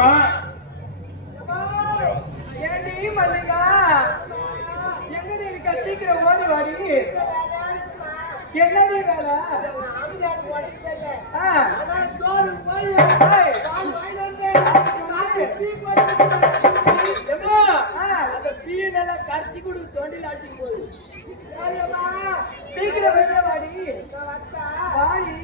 அம்மா ஏண்டி மல்லிகா எங்க இருக்க சீக்கிரம் ஓடி வாடி என்னடி வேலை கரைச்சி கொடு தொண்டில் ஆட்டி போகுது சீக்கிரம் வெளியே வாடி வாடி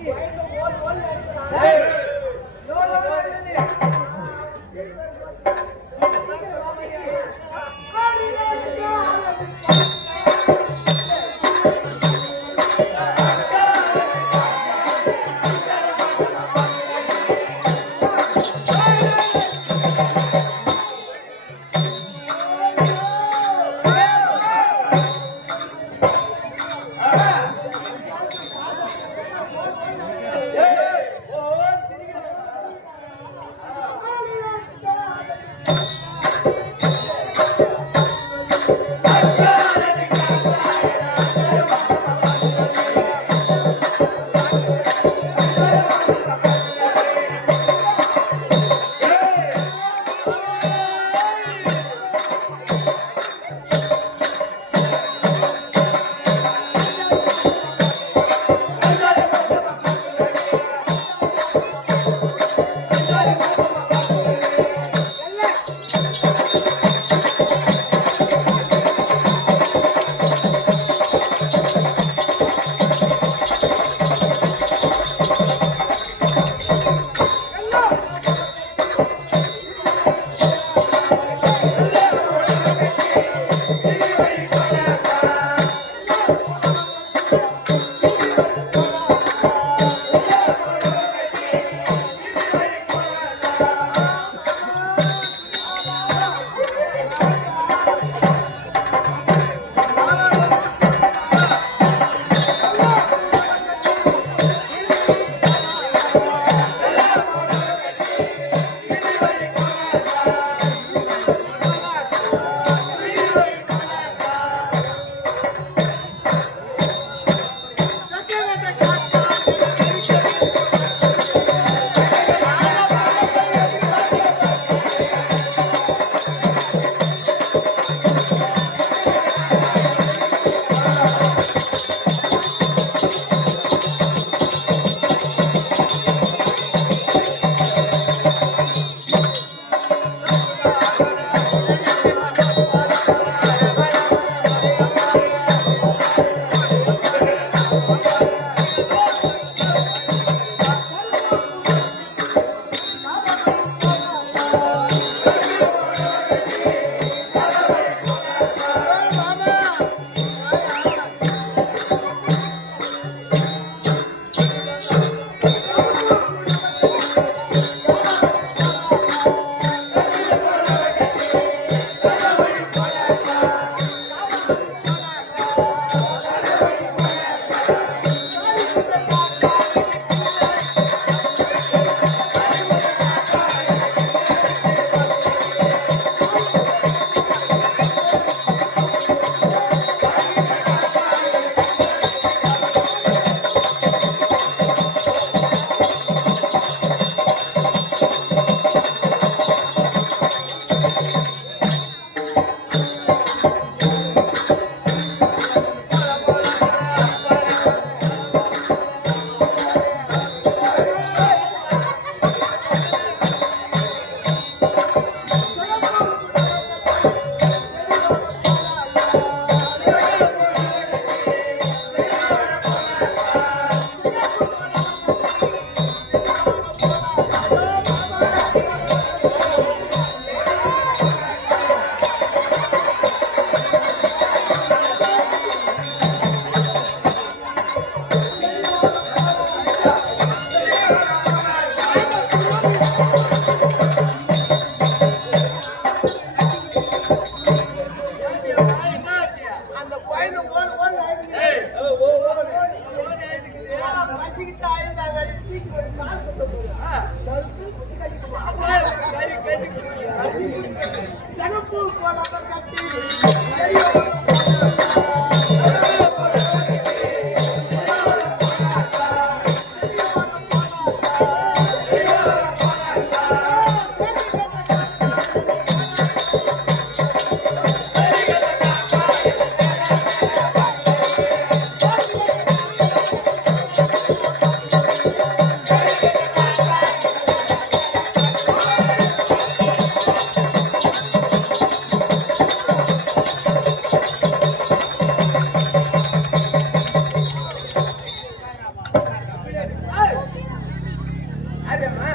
அதேமா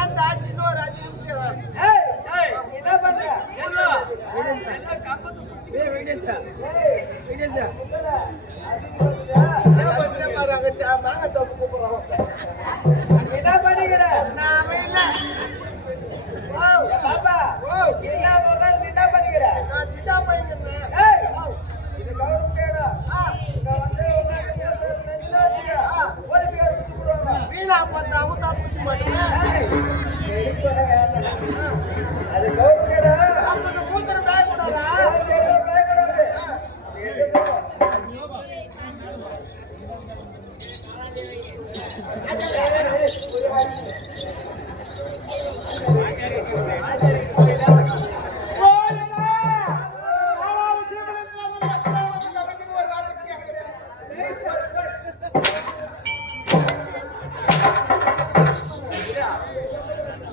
அந்த ஆச்சு இன்னொரு 5 நிமிஷம் வரும். என்ன பண்ற எல்லாம் கம்பத்து குத்தி வெங்கடேஷா என்ன பண்ணிக்கிற நாம இல்ல பாப்பா சின்ன முதல் என்ன பண்ணிக்கிற நான் சிட்டா பையன் இது கவர்மெண்ட் இங்க வந்து போலீஸ்கார பிடிச்சு போடுவாங்க வீணா பார்த்தா அமுத்தா பிடிச்சி மாட்டேன். அது கவர்மெண்ட் அப்ப இந்த மூத்தர் பேக் கூடாதா?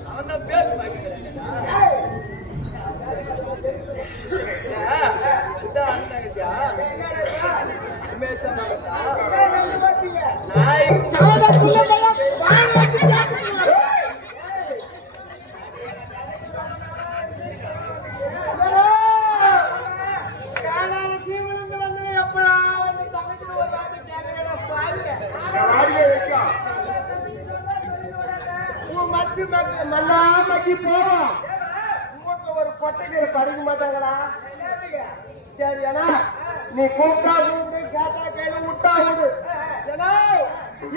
அவன் தான் பேர் வாங்கிக்கிறேன் ஒரு பொட்டைக்கு படிக்க மாட்டாங்கடா. சரி ஏன்னா நீ கூப்பிட்டா கூப்பிட்டு கேட்டா கேட்டு விட்டா விடு. ஏன்னா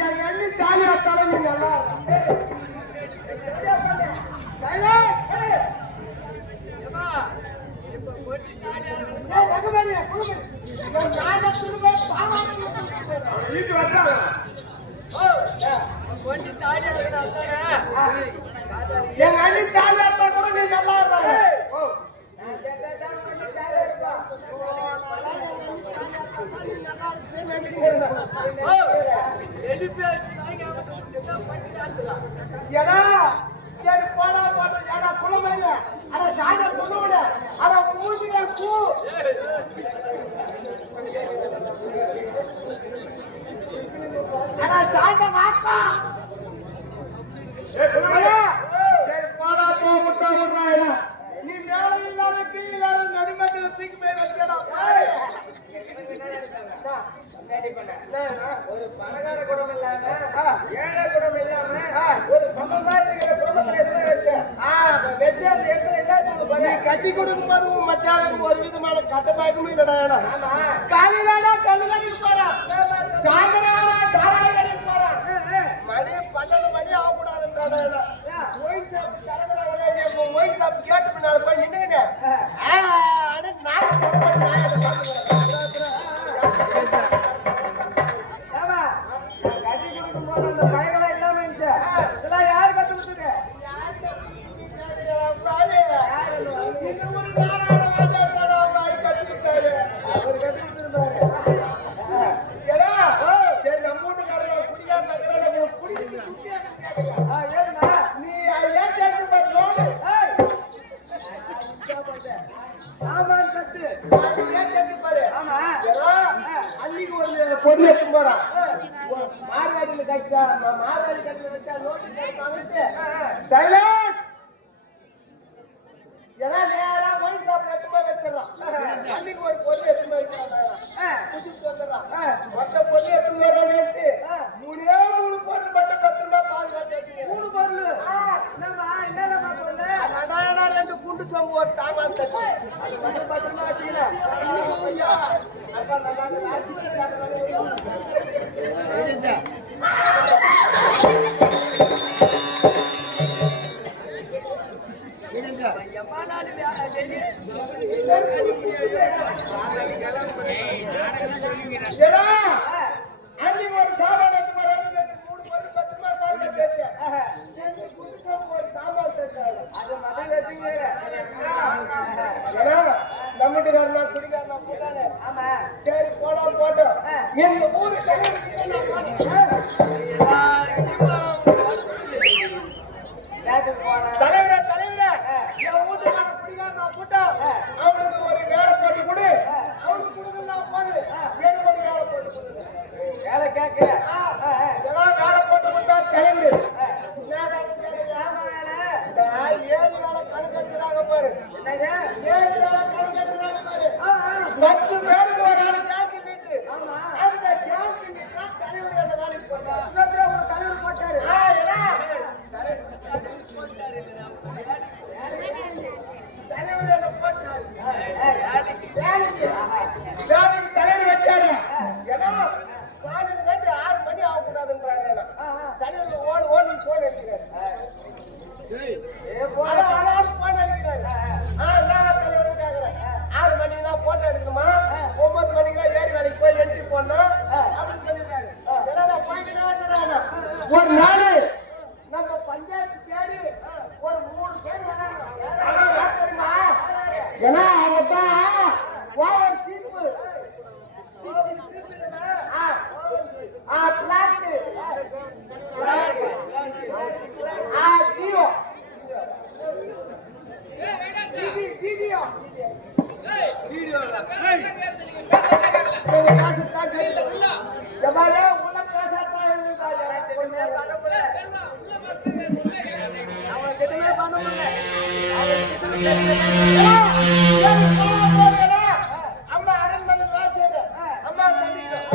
என் எண்ணி தாலி ஆட்டாலும் நீ நல்லா கொண்டு தாடி என் அண்ணி தாலி ஆட்டா கூட நீ நல்லா இருந்தாங்க. சரி போனா போட்ட ஏடா குளமைங்க அட சாண துணுவிட அட மூஞ்சில பூ அட சாண வாக்கா சரி போனா போ முட்டா முட்டாயா நீ வேலை இல்லாத கீழே இல்லாத நடுமத்தில் தூக்கி போய் வச்சடா ஒரு பணக்கார குடும்பம் இல்லாம ஏழை குடும்பம் இல்லாம ஒரு சமமா இருக்கிற குடும்பத்துல எத்தனை வச்ச வச்ச அந்த இடத்துல என்ன நீ கட்டி கொடுக்கும் போது உன் மச்சானுக்கு ஒரு விதமான கட்டமாக்கமும் இல்லடா. காலையிலாடா கல்லுகடி இருப்பாரா சாயந்தரம் சாராய கடி இருப்பாரா மணி 12 மணி ஆகக்கூடாதுன்றாடா. ஒயின் ஷாப் தலைவராக ஒயின் ஷாப் கேட்டு பின்னால போய் நின்னுங்க கட்டி கொடுக்கும் போது அந்த பழக்கம் இல்லாம இருந்துச்சு இதெல்லாம் யாரு கத்து கொடுத்தது அவர் கத்து கொடுத்துருப்பாரு சரி நம்ம வீட்டுக்காரங்க குடிக்காரங்க குடிக்கிட்டு ஏழுமா நீ ஏன் கேட்டு லோடு ஆமாம் கத்து ஏன் கேட்டு பாரு ஆமா அன்னைக்கு ஒரு பொண்ணு எடுத்து போறான் மார்வாடியில கட்டா மார்வாடி கட்டில வச்சா நோட்டீஸ் எடுத்தாங்க சைலன்ஸ் ஏன்னா நேரா ஒயின் ஷாப்ல எடுத்து போய் வச்சிடலாம். அன்னைக்கு ஒரு பொண்ணு எடுத்து போய் வச்சிடறான் குடிச்சிட்டு வந்துடுறான் மொத்த பொண்ணு எடுத்து வரணும்ட்டு 3 பொண்ணு மட்டும் 10 ரூபாய் பாதுகாத்து வச்சுக்கேன் 3 பொருள் என்னம்மா என்னம்மா பொண்ணு அடாடா 2 குண்டு சம்பு ஒரு தாமான் தட்டு அது மட்டும் பத்திரமா வச்சுக்கல அப்ப நான் ராசிக்கு அன்னைக்கு ஒரு சாப்பாடு எடுத்து போறாங்க 3 பொண்ணு 10 ரூபாய் பாதுகாத்து வச்சேன் குண்டு சம்பு ஒரு தாமான் தட்டு அது மட்டும் வச்சுக்கல நம்மட்டுக்காரனா குடிக்காரனா போட்டானே ஆமா சரி போலாம் போட்டோம் இந்த ஊரு தலைவரே தலைவரே என் வீட்டுக்காரன் குடிக்காரனா போட்டா அவனுக்கு ஒரு வேலை போட்டு கொடு அவனுக்கு கொடுக்கலாம் போது எனக்கு ஒரு வேலை போட்டு கொடு வேலை கேட்க வேலை போட்டு கொடுத்தா தலைவரு பாரு. என்னங்க? 7 நாளா கணக்கு எடுக்கிறாங்க பாரு. 10 பேருக்கு ஒரு நாள் கேஸ் நீட்டு. அந்த கேஸ் நீட்டா தலைவர் என்ன வேலைக்கு போறாரு? இன்னொரு ஒரு தலைவர் போட்டாரு. ஏன்னா போட்டாரு இல்ல, அவங்க தலைவர் என்ன போட்டாரு? வேலைக்கு தலைவர் வச்சாரு. ஏன்னா காலையில கட்டி 6 மணி ஆகக்கூடாதுன்றாங்க. தலைவர் ஓடுன்னு போன் அடிக்கிறாரு. அதான் போன் அடிக்கிறாரு. நான் தலைவர் கேட்கிறேன், 6 மணிக்கு தான் போட்டோ எடுக்கணுமா, 9 மணிக்கு தான் ஏறி வேலைக்கு போய் என்ட்ரி போடணும் அப்படின்னு சொல்லிருக்காரு. ஏன்னா போயிட்டு ஒரு நாள் நம்ம பஞ்சாயத்து தேடி ஒரு 3 பேர் வராங்க. தெரியுமா? ஏன்னா அவதான் ஓவர் சீப்பு அம்மா அரண்மனை வாசியது அம்மா சந்திக்கிறோம்.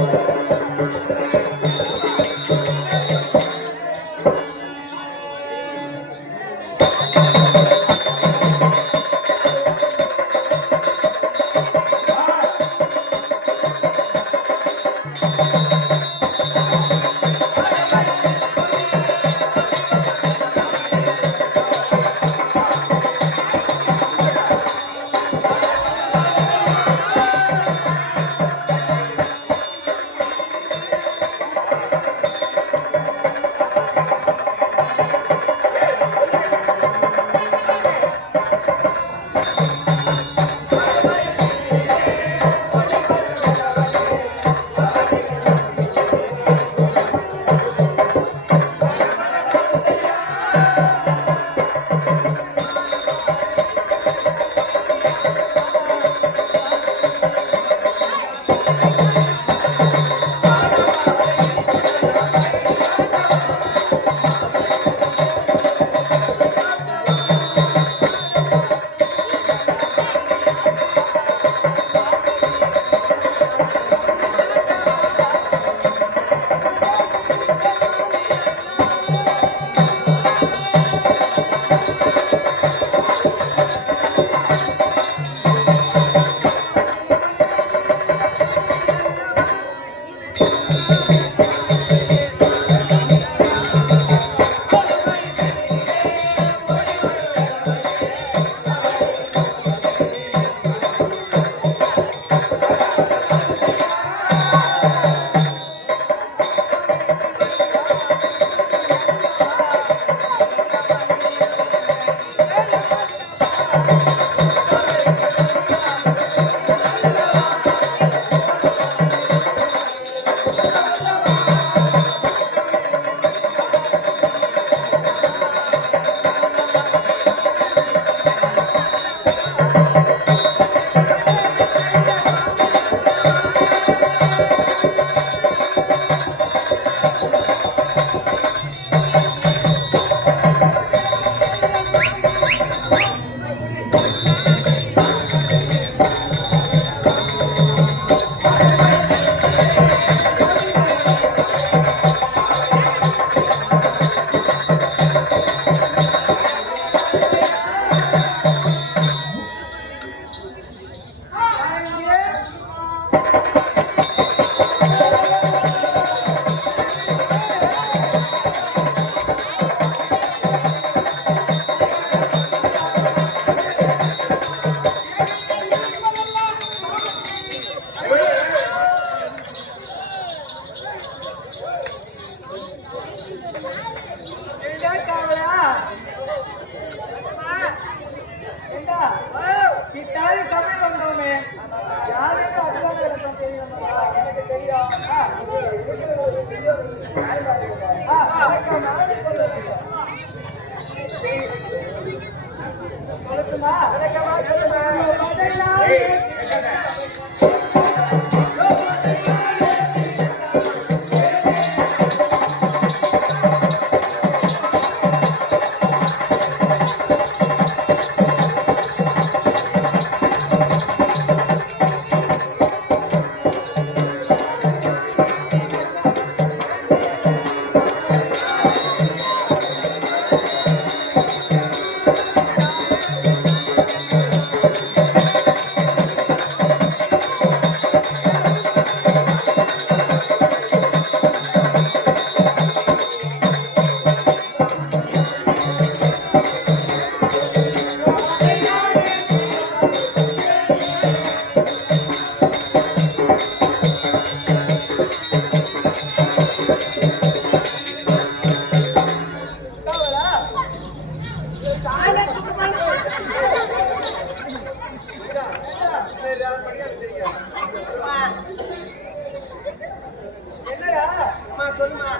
என்னடா அம்மா சொல்லுமா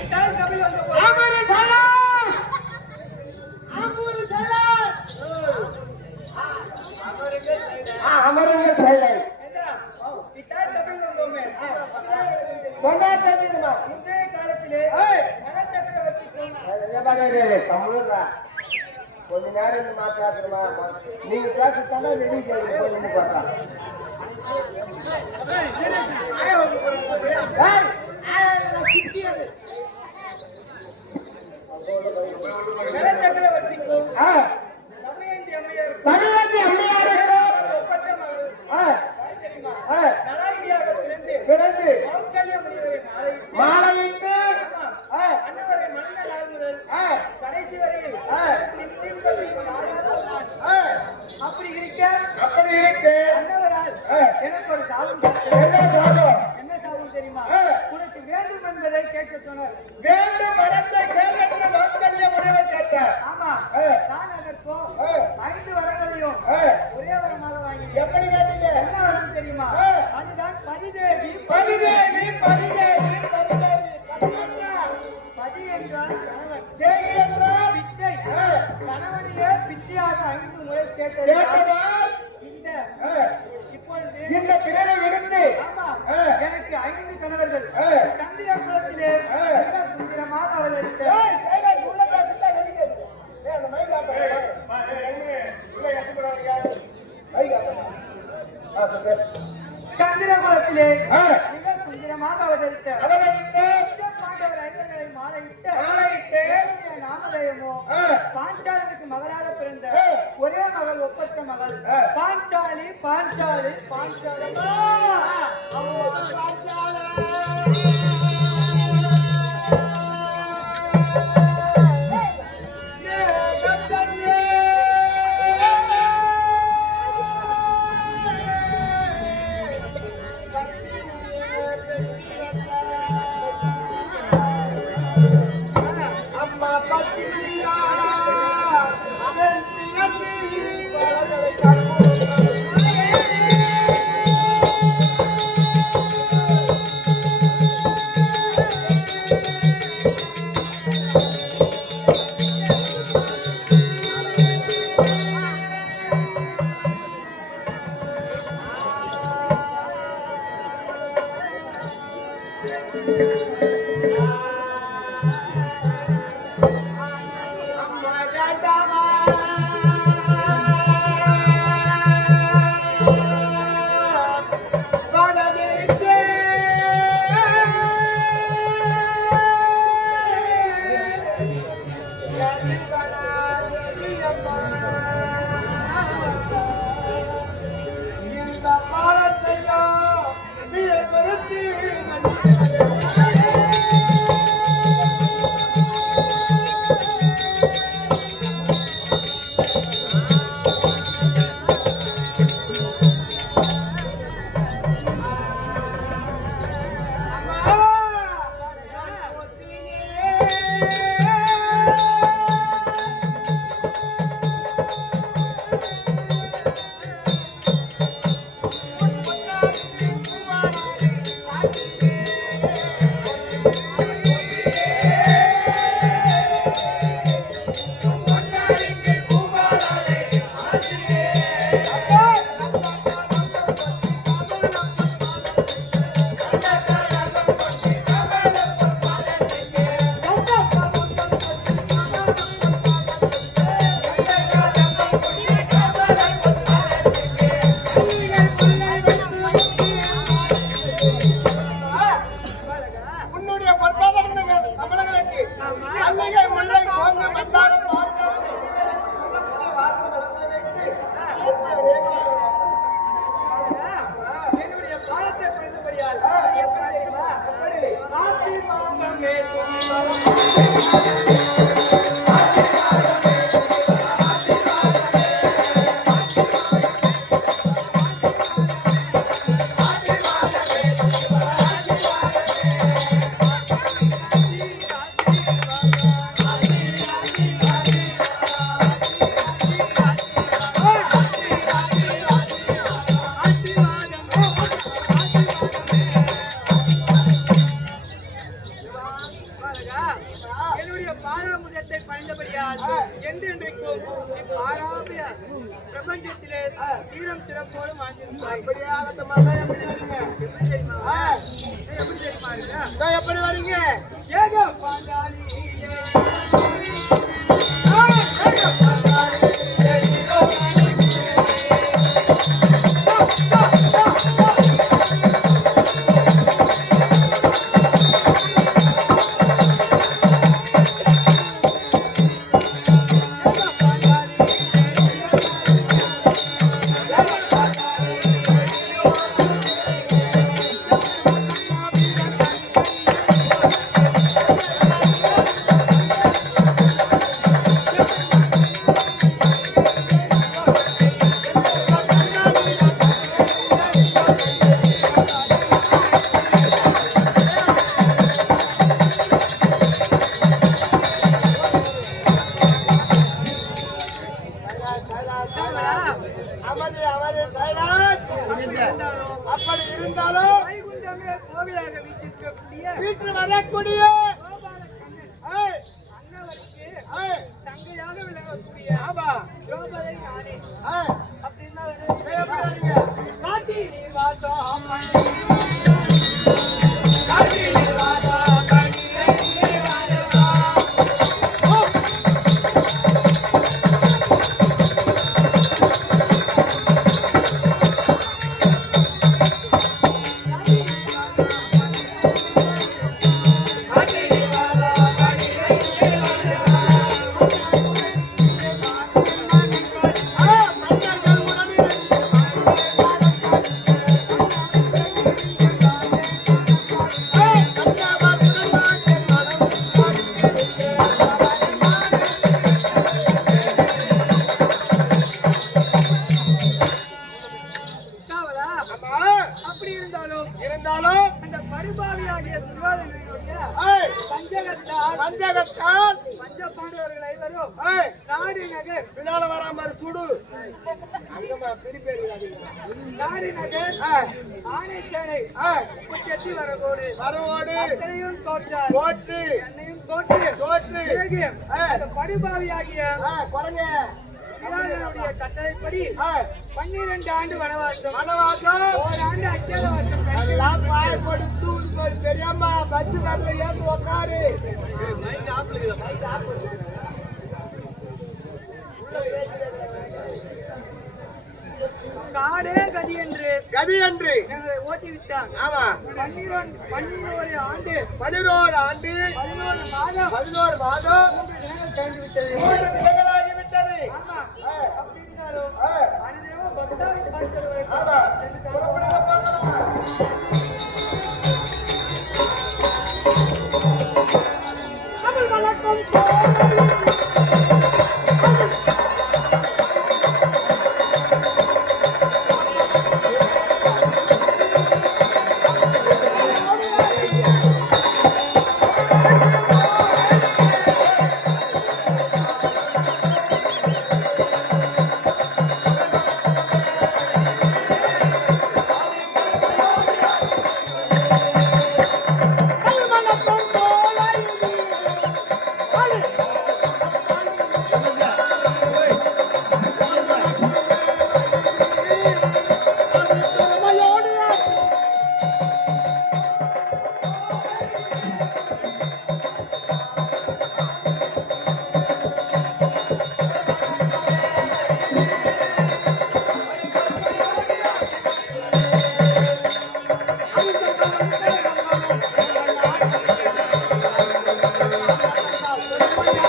இட்டால் சபையில் வந்து ஆமூரு சைலன் ஆமூரு சைலன் அமருங்க சைலன் என்ன இட்டால் சபையில் வந்தோமே கொண்டாட்டமா முந்தைய காலத்திலே மனச்சக்கரவர்த்தி தமிழ்ரா கொஞ்ச நேரம் இருந்து மாத்தாதுமா நீங்க பேசுறதால ரெடி கேள்வி பார்த்தா மனச்சக்கரவர்த்திக்கும் தமயந்தி அம்மையாருக்கும் ஒப்பற்ற மகள் நலாயினியாக பிறந்து கௌசல்யா முனிவரை மாலையிட்டு அன்னவரை மன்ன நாள் முதல் கடைசி வரையில் அப்படி இருக்க அன்னவரால் எனக்கு ஒரு சாபம் என்ன சாபம் தெரியுமா உனக்கு வேண்டும் என்பதை கேட்க சொன்னார் வேண்டும் வரத்தை கேட்கற வாக்கல்ய முறைவர் கேட்டார் ஆமா நான் அதற்கோ 5 வரங்களையும் ஒரே வரமாக வாங்கினேன் எப்படி கேட்டீங்க என்ன வரம் தெரியுமா அதுதான் பதிதேவி பதிதேவி பதிதேவி பதிதேவி பதி என்றால் கணவன் தேவி என்றால் பிச்சை கணவனையே பிச்சையாக 5 முறை கேட்டது கேட்டதால் இந்த இப்பொழுது இந்த பிறரை விடுத்து ஆமா எனக்கு 5 கணவர்கள் சந்திர குலத்திலே மிக சுந்தரமாக அவதரித்த உள்ள பேசல வெளியே அந்த மைதா உள்ள எடுத்துறாங்க சந்திர குலத்திலே மிக சுந்தரமாக அவதரித்த பாண்டவர் 5 மாலையிட்ட நாமதேயமோ பாஞ்சாலனுக்கு மகளாக பிறந்த ஒரே மகள் ஒப்பற்ற மகள் பாஞ்சாலி பாஞ்சாலி பாஞ்சாலமா அம்மா பத்திரியா அவன் பிறந்து வளர்ந்ததை உன்னுடைய பொற்பாதம் கமலங்களுக்கு அல்லகை முல்லை கோங்கு மந்தாரம் என்னுடைய பாதத்தை புரிந்தபடியால் எப்படி தெரியுமா காசி மாதமே பாராமுகத்தை பணிந்தபடியால் என்றென்றைக்கும் பாராபிய பிரபஞ்சத்திலே சீரம் சிறப்போடு வாழ்ந்திருப்பாய். அப்படியே ஆகட்டும் மகா. எப்படி வரீங்க? எப்படி தெரியுமா? எப்படி தெரியுமா? நான் எப்படி வரீங்க? ஏக பாஞ்சாலி அமதி அமதி சைலன்ஸ். அப்படி இருந்தாலும் வைகுண்டமே கோவிலாக வீட்டிற்கக்கூடிய வீட்டு வரக்கூடிய ஏய், அன்னவருக்கு ஏய், தங்கையாக விளங்கக்கூடிய ஆமா. திரௌபதி நானே. ஏய், அப்படின்னா ஏய், எப்படி வரீங்க? காட்டி நீர்வாசம் ஆமா. அப்படி இருந்தாலும் இருந்தாலும் அந்த பரிபாவியாகிய துரியோதனனுடைய ஏய், பஞ்சகத்தால் பஞ்சகத்தான் பஞ்ச பாண்டவர்கள் ஐவரும் ஏய், நாடு நகர் பின்னால வரா மாதிரி சுடு. அங்கம்மா பிரிப்பேரு. நாடு நகர் ஏய், ஆணைச்சேனை ஏய், செட்டி வரகோடு வரவோடு அத்தனையும் தோற்றார் போட்டு என்னையும் தோற்று தோற்று பிறகு அந்த பரிபாவியாகிய குறைங்க துரியோதனனுடைய கட்டளைப்படி ஏய், 12 ஆண்டு வனவாசம் வனவாசம் ஓராண்டு அஜ்ஞாதவாசம் கழித்து எல்லாம் பாய் போட்டு தூண்டு போய் பெரியம்மா பஸ் வரல ஏந்து உட்காரு. காடே கதி என்று கதி என்று எங்களை ஓட்டி விட்டான். ஆமா. 11 ஆண்டு 11 ஆண்டு 11 மாதம் 11 மாதம் 3 தினங்கள் கழிந்து விட்டது. 3 தினங்களாகி விட்டது. ஆமா. ஏய், அப்படி இருந்தாலும் ஏய், அனுதினமும் பக்தாவை பார்க்கிற வரைக்கும் ஆமா. புறப்படுங்க பார்க்கலாம். தமிழ் வணக்கம் Thank you.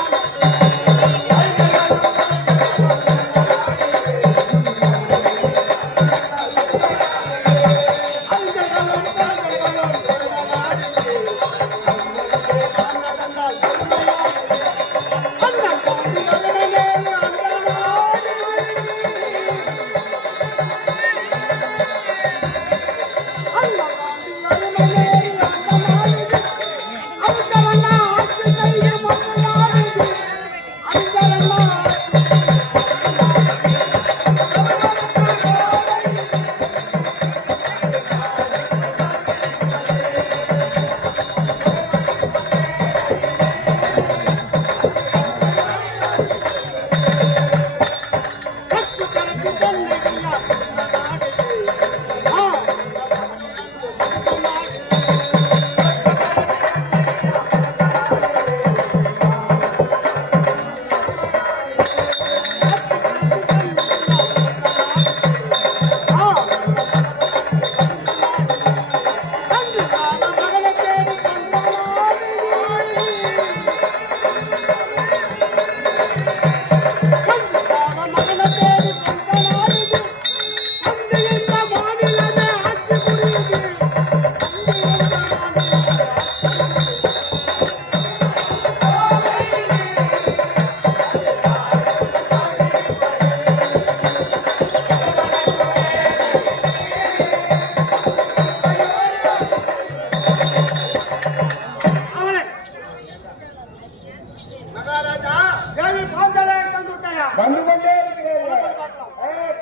வந்து கொண்டே இருக்கிறாங்க.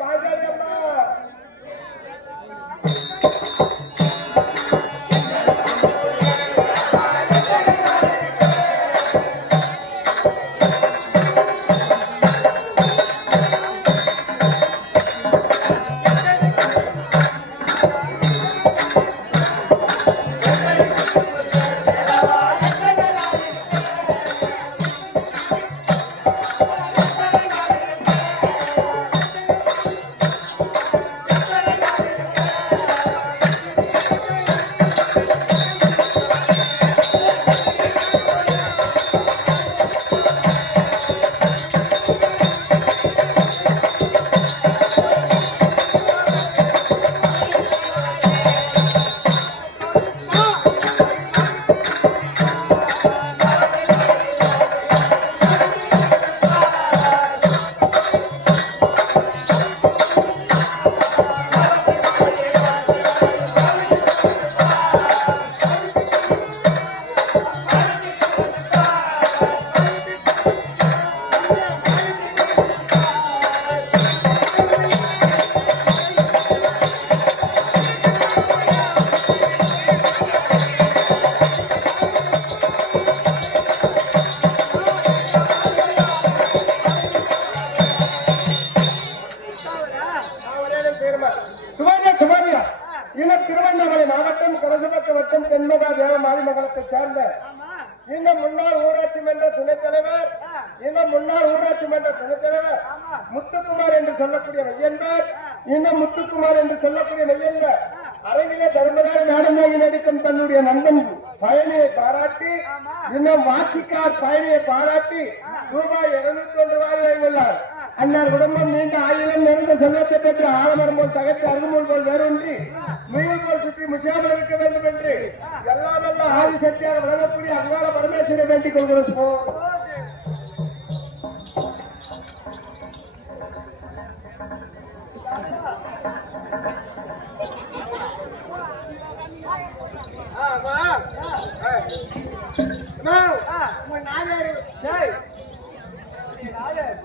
பாஞ்சாலி அம்மா திருவண்ணாமலை மாவட்டம் கலசபக்க வட்டம் தென்மகா தேவமாதி மங்கலத்தை சேர்ந்த இன்னும் முன்னாள் ஊராட்சி மன்ற துணைத் தலைவர் முத்துக்குமார் என்று சொல்லக்கூடிய மெய்யன்பர் அரங்கிலே தர்மராஜ் நாடனாகி நடிக்கும் தன்னுடைய நண்பன் பயணியை பாராட்டி இன்னும் வாட்சிக்கார் பயணியை பாராட்டி ரூபாய் 201 வாங்கியுள்ளார். அன்னார் குடும்பம் நீண்ட ஆயிரம் நிறைந்த செல்வத்தை பெற்று ஆலமரம் போல் தகர்த்து அருகுமூல் போல் வேரூன்றி முயல் போல் சுற்றி முஷாமல் இருக்க வேண்டும் என்று எல்லாம் ஆதி சக்தியாக விளங்கக்கூடிய அங்காள பரமேஸ்வரை வேண்டிக் கொள்கிறோம்.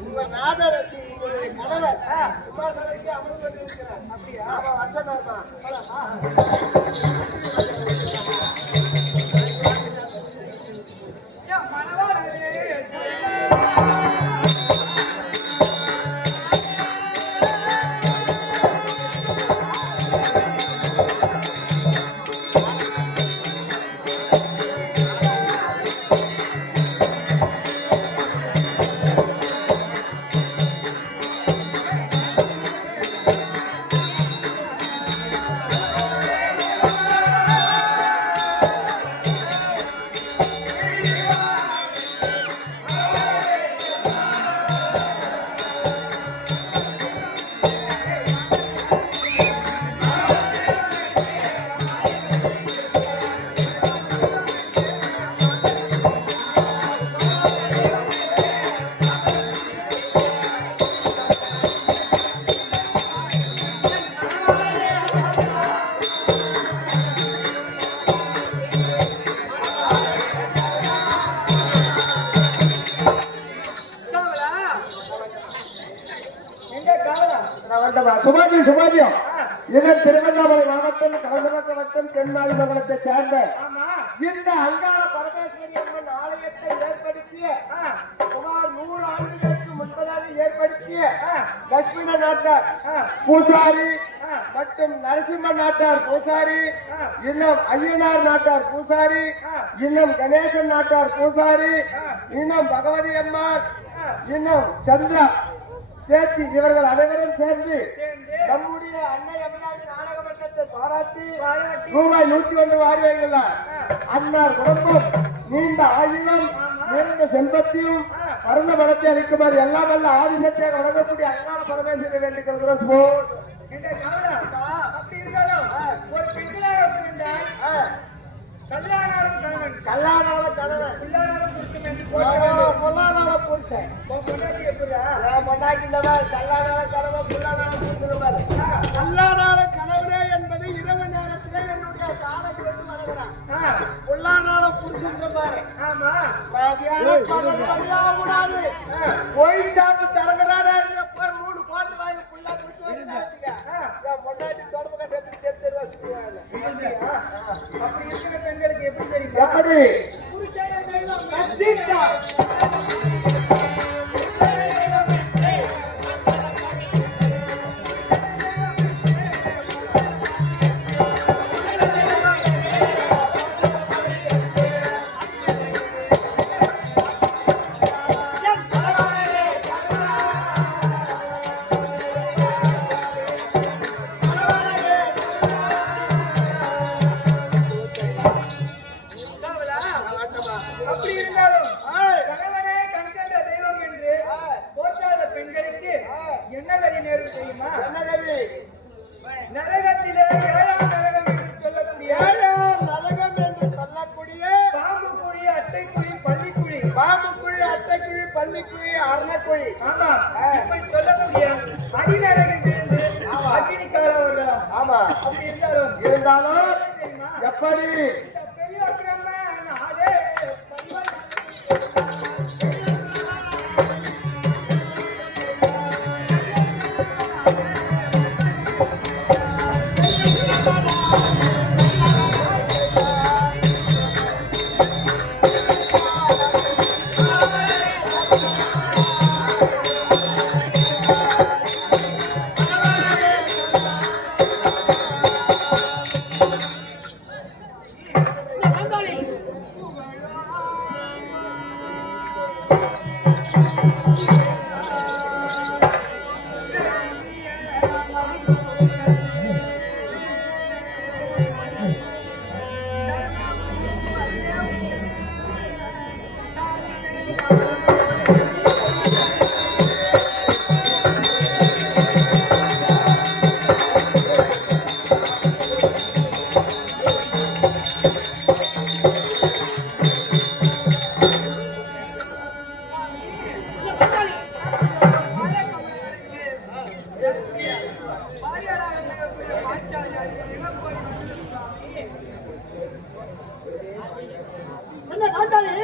உங்க நாதரசி உங்களுடைய கணவர் சிம்மாசனத்துக்கு அமர்ந்து கொண்டிருக்கிறார். அப்படியா? ஆமா, வருஷனாமா. சுபாஜியம் திருவண்ணாமலை மாவட்டம் கலசபக்க வட்டம் தென்மாதி மங்கலத்தை சேர்ந்த இந்த அங்காள பரமேஸ்வரி அம்மன் ஆலயத்தை ஏற்படுத்திய சுமார் 100 ஆண்டுகளுக்கு முன்பதாக ஏற்படுத்திய லட்சுமண நாட்டார் பூசாரி மற்றும் நரசிம்ம நாட்டார் பூசாரி, இன்னும் ஐயனார் நாட்டார் பூசாரி, இன்னும் கணேசன் நாட்டார் பூசாரி, இன்னும் பகவதி அம்மாள், இன்னும் சந்திரா சேர்த்தி இவர்கள் அனைவரும் சேர்ந்து நம்முடைய அன்னை அபிராமி நாடக மன்றத்தை பாராட்டி ரூபாய் 101 வாரியுள்ளார். அன்னார் குடும்பம் நீண்ட ஆயுளும் நிறைந்த செல்வத்தையும் பரந்த பலத்தை அளிக்குமாறு எல்லாம் வல்ல ஆதிசக்தியாக வழங்கக்கூடிய அங்காள பரமேஸ்வரரை வேண்டிக் கொள்கிறோம். கல்லானால கணவன் பொல்லானால புருஷன் கல்லானால கணவனே என்பது இரவு நேரத்திலே என்னுடைய காலை கொண்டு வளர்கிறான். பொல்லானால புருஷன் பாரு. மதியானம் கூடாது போய் சாப்பிட்டு தரங்குறான். பொண்டாட்டி தொடர்பு கட்டி தெருவா சுற்றுவாங்க. அப்படி இருக்கிற பெண்களுக்கு எப்படி தெரியுமா? எப்படி புருஷனை தெய்வம் கத்திட்டா. அப்படி இருந்தாலும் கணவனே கண்கண்ட தெய்வம் என்று போற்றாத பெண்களுக்கு என்ன வரி நேரும் தெரியுமா? என்ன கவி? நரகத்திலே ஏழாம் நரகம் என்று சொல்லக்கூடிய ஏழாம் நரகம் என்று சொல்லக்கூடிய பாம்பு குழி, அட்டைக்குழி, பள்ளிக்குழி. பாம்புக்குழி, அட்டைக்குழி, பள்ளிக்குழி, அரணக்குழி. ஆமா, இப்படி சொல்லக்கூடிய அடிநரகம் இருந்து அக்னிக்கால வரலாம். ஆமா, அப்படி இருந்தாலும் இருந்தாலும் தெரியுமா? எப்படி இந்த பெரிய பிரம்ம நாளே என்ன காண்டாளி?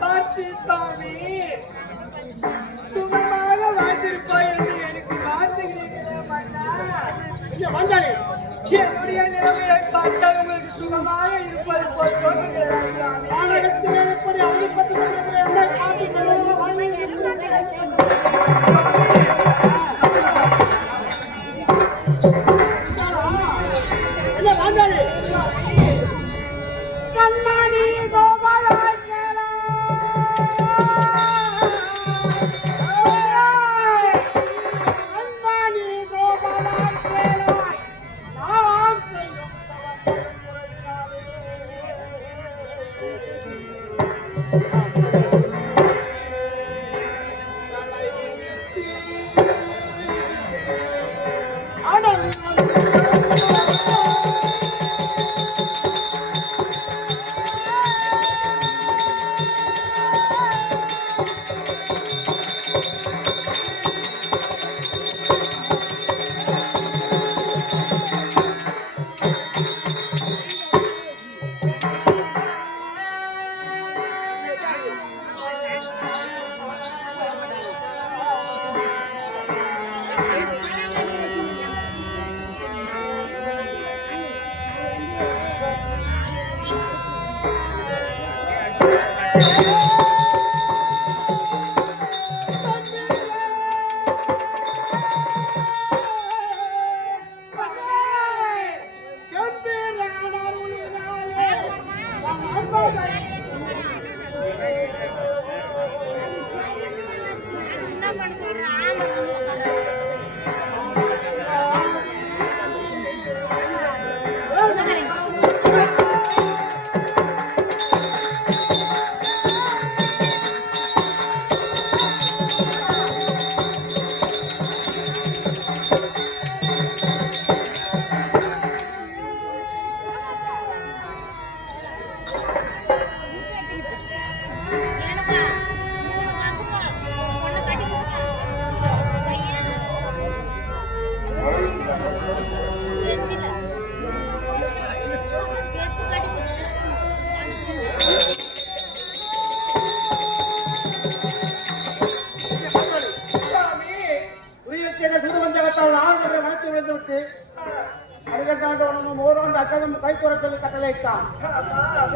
பார்த்து சாமி சுகமாக வாழ்ந்திருப்பாய் என்று எனக்கு வாழ்த்துகிறீர்களே மன்னா. என்னுடைய நிலைமையை பார்த்தால் உங்களுக்கு சுகமாக இருப்பது போல் தோன்றுகிறது சாமி. எப்படி அவதிப்பட்டு கொண்டிருக்கிறேன் பார்த்து சொல்லுங்க. என்ன வாங்காதே கண்ணாடி கோபாலாய் கேளா கண்ணாடி கோபாலாய் கேளாய் நாம் செய்யும்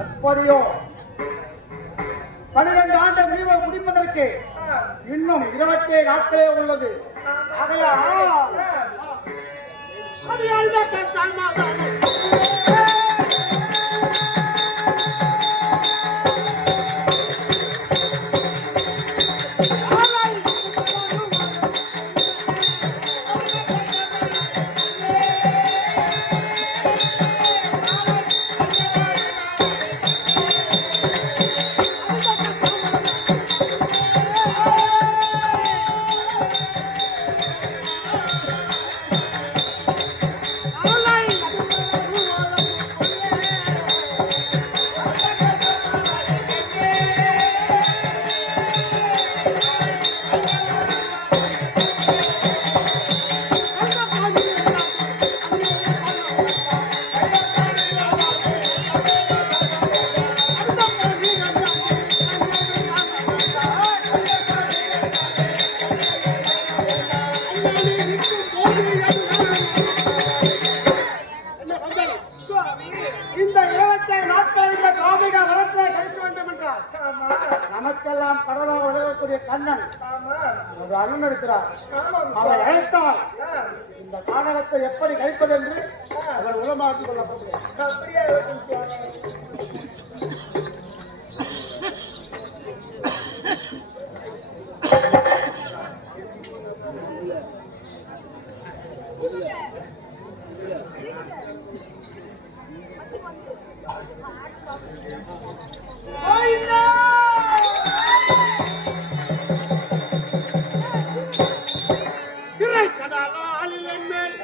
எப்படியோ 12 ஆண்டு முடிப்பதற்கு இன்னும் 27 நாட்களே உள்ளது. நமக்கெல்லாம் கடவுளாக விளங்கக்கூடிய கண்ணன் ஒரு அண்ணன் இருக்கிறார். அவரை அழைத்தால் இந்த நாடகத்தை எப்படி கழிப்பது என்று அவர் உலமாக்கிக் கொள்ள போகிறேன். கடலாளில் மேல்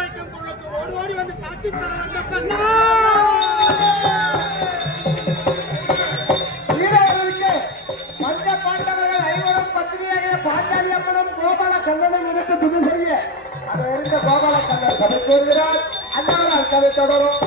வரவழைக்கும் பொழுது ஓடி ஓடி வந்து காட்சி தர வேண்டும் கண்ணா. வீரர்களுக்கு பஞ்ச பாண்டவர்கள் ஐவரும் பத்திரியாக பாஞ்சாலி அம்மனும் கோபால கண்ணனும் எனக்கு துணை செய்ய அதை இருந்த கோபால கண்ணன் சபை கூறுகிறார். அண்ணாவால் கதை தொடரும்.